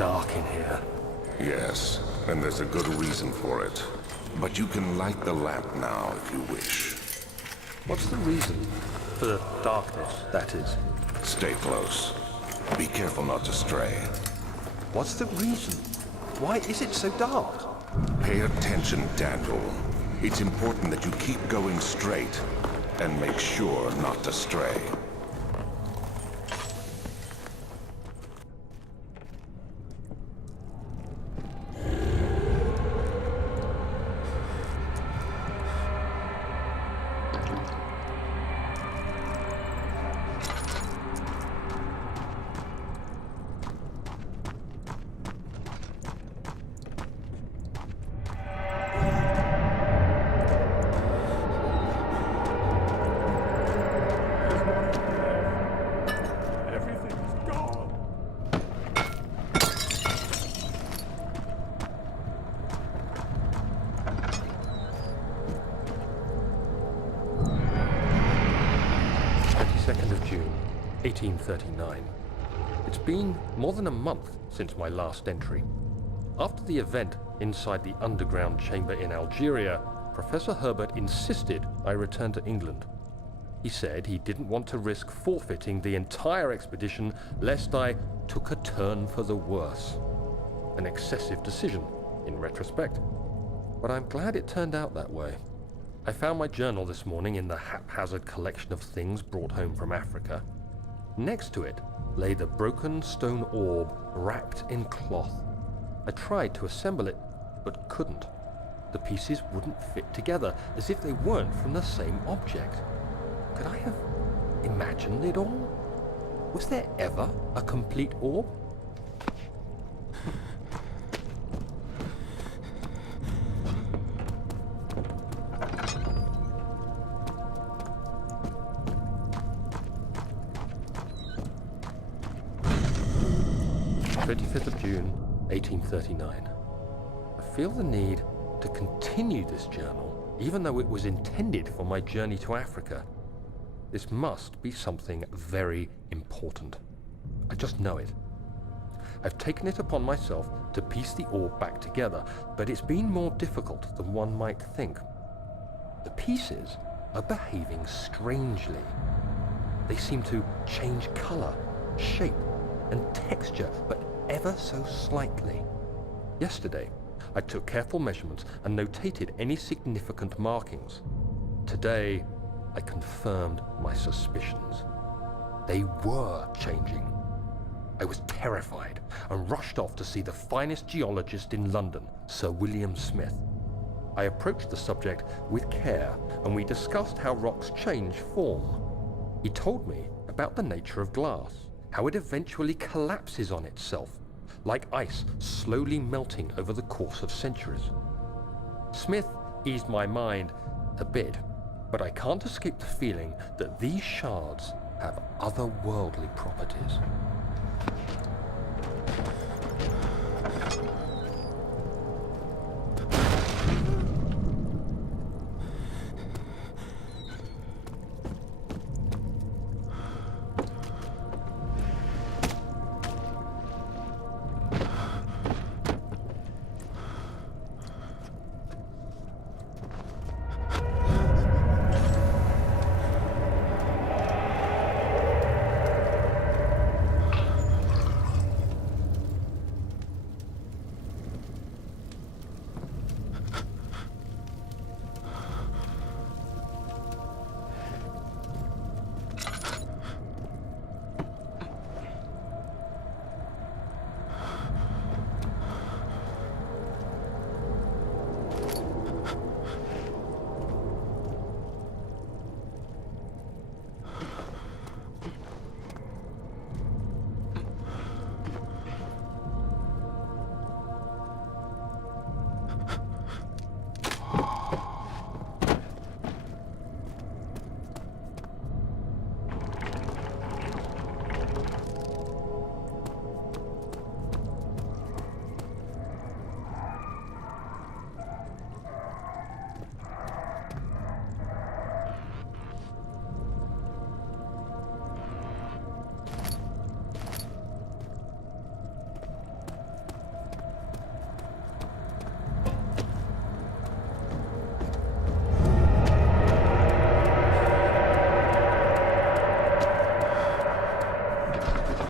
dark in here. Yes, and there's a good reason for it. But you can light the lamp now if you wish. What's the reason? For the darkness, that is. Stay close. Be careful not to stray. What's the reason? Why is it so dark? Pay attention, Daniel. It's important that you keep going straight and make sure not to stray. Everything's gone. 22nd of June, 1839. It's been more than a month since my last entry. After the event inside the underground chamber in Algeria, Professor Herbert insisted I return to England. He said he didn't want to risk forfeiting the entire expedition lest I took a turn for the worse. An excessive decision, in retrospect. But I'm glad it turned out that way. I found my journal this morning in the haphazard collection of things brought home from Africa. Next to it lay the broken stone orb wrapped in cloth. I tried to assemble it, but couldn't. The pieces wouldn't fit together, as if they weren't from the same object. Could I have imagined it all? Was there ever a complete orb? June 1839. I feel the need to continue this journal, even though it was intended for my journey to Africa. This must be something very important. I just know it. I've taken it upon myself to piece the orb back together, but it's been more difficult than one might think. The pieces are behaving strangely. They seem to change color, shape, and texture, but ever so slightly. Yesterday, I took careful measurements and notated any significant markings. Today, I confirmed my suspicions. They were changing. I was terrified and rushed off to see the finest geologist in London, Sir William Smith. I approached the subject with care and we discussed how rocks change form. He told me about the nature of glass, how it eventually collapses on itself, like ice slowly melting over the course of centuries. Smith eased my mind a bit, but I can't escape the feeling that these shards have otherworldly properties.